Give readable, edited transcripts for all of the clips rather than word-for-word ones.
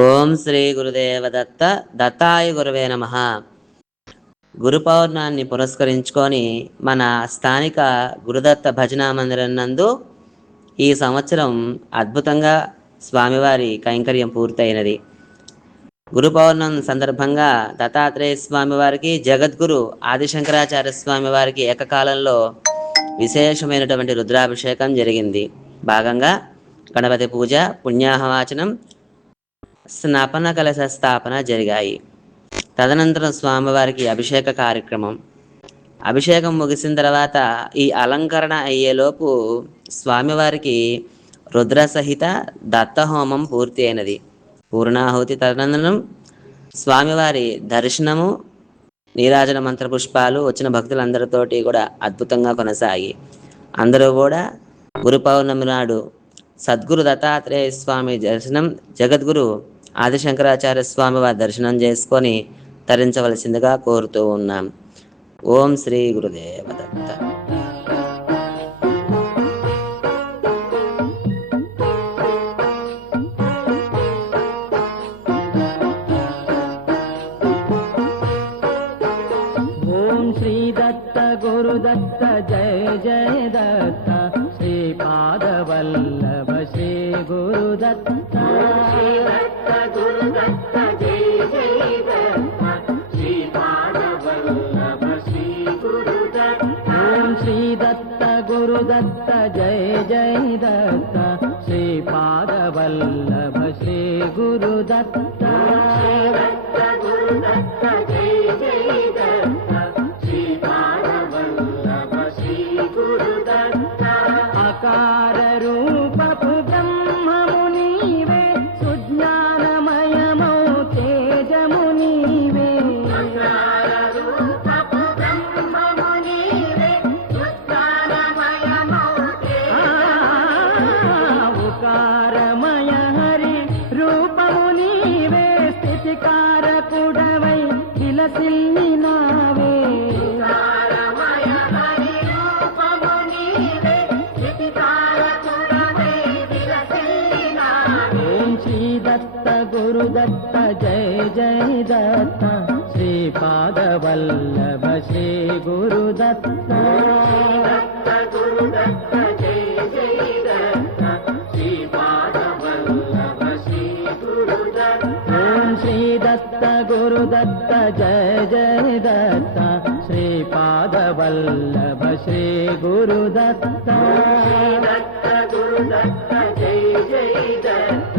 ఓం శ్రీ గురుదేవ దత్త దత్తాయ గురువే నమః. గురు పౌర్ణాన్ని పురస్కరించుకొని మన స్థానిక గురుదత్త భజనా మందిరం నందు ఈ సంవత్సరం అద్భుతంగా స్వామివారి కైంకర్యం పూర్తయినది. గురు పౌర్ణమి సందర్భంగా దత్తాత్రేయ స్వామివారికి, జగద్గురు ఆదిశంకరాచార్య స్వామివారికి ఏకకాలంలో విశేషమైనటువంటి రుద్రాభిషేకం జరిగింది. భాగంగా గణపతి పూజ, పుణ్యాహవాచనం, స్నాపన కలశ స్థాపన జరిగాయి. తదనంతరం స్వామివారికి అభిషేక కార్యక్రమం. అభిషేకం ముగిసిన తర్వాత ఈ అలంకరణ అయ్యేలోపు స్వామివారికి రుద్రసహిత దత్తహోమం పూర్తి అయినది. పూర్ణాహుతి తదనంతరం స్వామివారి దర్శనము, నీరాజన మంత్రపుష్పాలు వచ్చిన భక్తులందరితోటి కూడా అద్భుతంగా కొనసాగి అందరూ కూడా గురు పౌర్ణమి నాడు సద్గురు దత్తాత్రేయ స్వామి దర్శనం, జగద్గురు ఆదిశంకరాచార్య స్వామి వారి దర్శనం చేసుకొని తరించవలసిందిగా కోరుతూ ఉన్నాం. ఓం శ్రీ గురుదేవ దత్త. ఓం శ్రీ దత్త గురు దత్త జయ జయ దత్త, శ్రీపాద వల్లభ శ్రీ గురు దత్త. శ్రీ దత్త గురు దత్త జయ జయ దత్త, శ్రీపాద వల్లభ శ్రీ గురు దత్త. ఓం శ్రీ దత్త గురు దత్త జయ జయ దత్త, శ్రీపాద వల్లభ శ్రీ గురు దత్త. శ్రీ దత్త గురు దత్త జయ జయ దత్త, శ్రీపాద వల్లభ శ్రీ గురు దత్త. అకార రూపపు బ్రహ్మము నీవే, సుజ్ఞానమయమౌ తేజము నీవే. అకార రూపపు బ్రహ్మము నీవే, సుజ్ఞానమయమౌ ఉకారమయ హరి రూపము నీవే, స్థితికారకుడవై విలసిల్లినావే. గురు దత్త జయ జయ దత్త, శ్రీపాద వల్లభ శ్రీ గురు దత్త. దత్త గురు దత్త జయ జయ దత్త, శ్రీపాద వల్లభ శ్రీ గురు దత్త. ఓం శ్రీ దత్త గురు దత్త జయ జయ దత్త, శ్రీపాద వల్లభ శ్రీ గురు దత్త. దత్త గురు దత్త జయ జయ దత్త,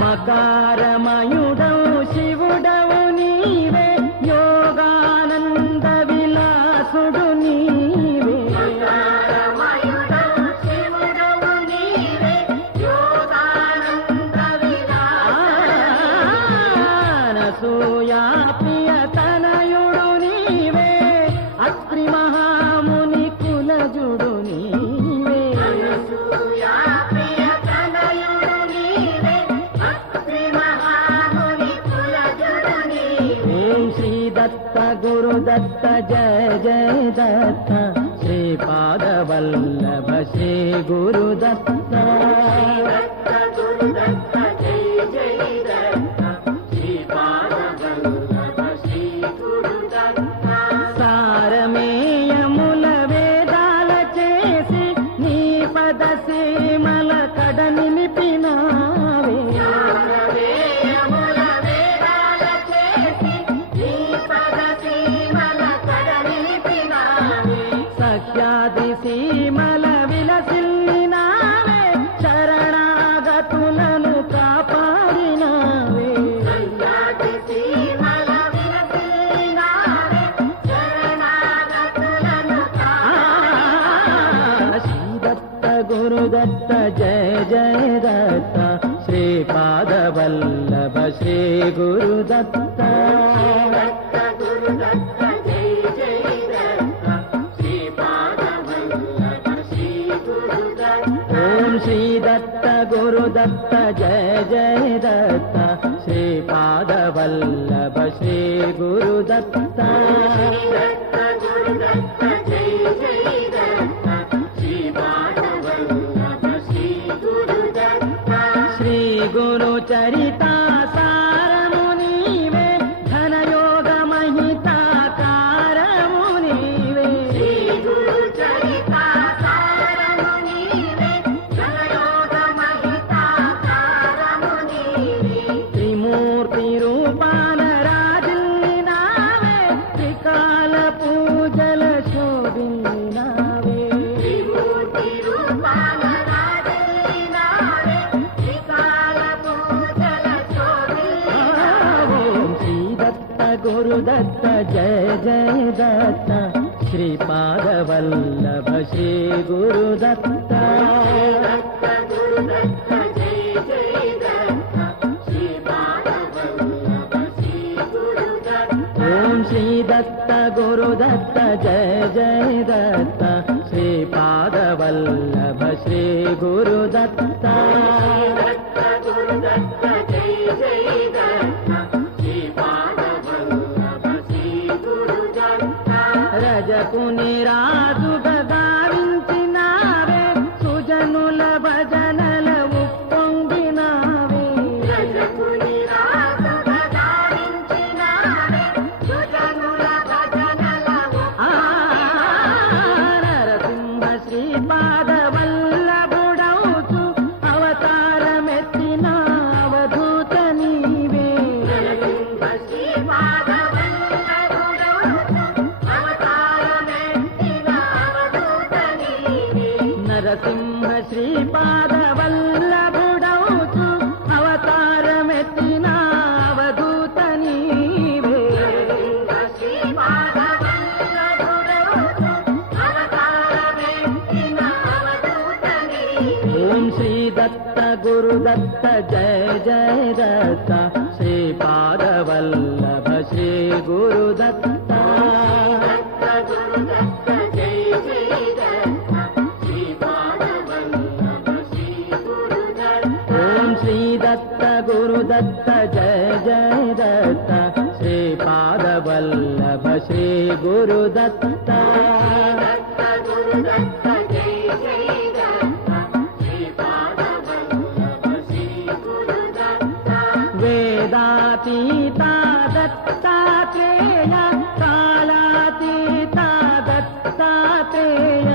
మకారమయుడవు శివుడవు నీవే, యోగానంద విలాసుడు నీవే. మకారమయుడవు శివుడవు నీవే, యోగానంద విలాసూయా ప్రియ తనయుడు నీవే, అత్రి మహాముని కులజుడు నీవే. అనసూయా ప్రియ తనయుడు నీవే, అత్రి మహాముని కులజుడు నీవే. ఓం శ్రీ దత్త గురు దత్త జయ జయ దత్త, శ్రీపాద వల్లభ శ్రీ గురు దత్త. దత్త గురు దత్త జయ జయ దత్త, శ్రీపాద వల్లభ శ్రీ గురు దత్త. సారమేయముల వేదాల చేసి నీ పద సీమల కడ నిలిపినావే. సారమేయముల వేదాల చేసి నీ పద సీమల కడ నిలిపినావే. సఖ్యాది సీమల విలసిల్లినావే, శరణాగతులను కాపాడినావే. సఖ్యాది సీమల విలసిల్లినావే, శరణాగతులను శ్రీ దత్త గురు దత్త జయ జయ దత్త, శ్రీపాద వల్లభ శ్రీ గురు దత్త. దత్త గురు దత్త జయ జయ దత్త, శ్రీపాద వల్లభ శ్రీ గురు దత్త. ఓం శ్రీ దత్త గురు దత్త జయ జయ దత్త, శ్రీపాద వల్లభ శ్రీ గురు దత్త. దత్త గురు దత్త జయ జయ దత్త, శ్రీపాద వల్లభ శ్రీ गुरुदत्त जय जय दत्त श्रीपादवल्लभ श्री गुरुदत्त ओम श्री दत्त गुरुदत्त जय जय दत्त श्रीपादवल्लभ श्री गुरुदत्त రజకుని రాజుగా గావించినావే సుజనుల భజనల ఉప్పొంగినావే రజకుని రాజుగా గావించినావే సుజనుల భజనల నరసింహ శ్రీపాద వల్లభుడౌతు అవతారమెత్తిన అవధూత నీవే నరసింహ శ్రీపాద నరసింహ శ్రీపాద వల్లభుడౌతు అవతారమెత్తిన అవధూత నీవే ఓం శ్రీ దత్త గురుదత్త జయ జయ దత్త శ్రీపాదవల్లభ శ్రీ గురుదత్త श्री दत्त गुरुदत्त जय जय दत्त श्रीपादवल्लभ श्री गुरुदत्त वेदातीता दत्तात्रेय कालातीता दत्तात्रेय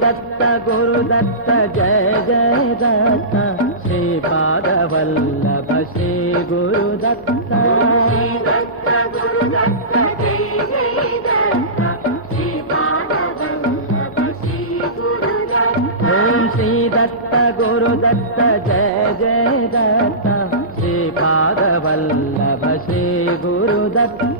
दत्त गुरुदत्त जय जय दत्त श्रीपादवल्लभ श्री गुरुदत्त ओम श्री दत्त गुरुदत्त जय जय दत्त श्रीपादवल्लभ श्री गुरुदत्त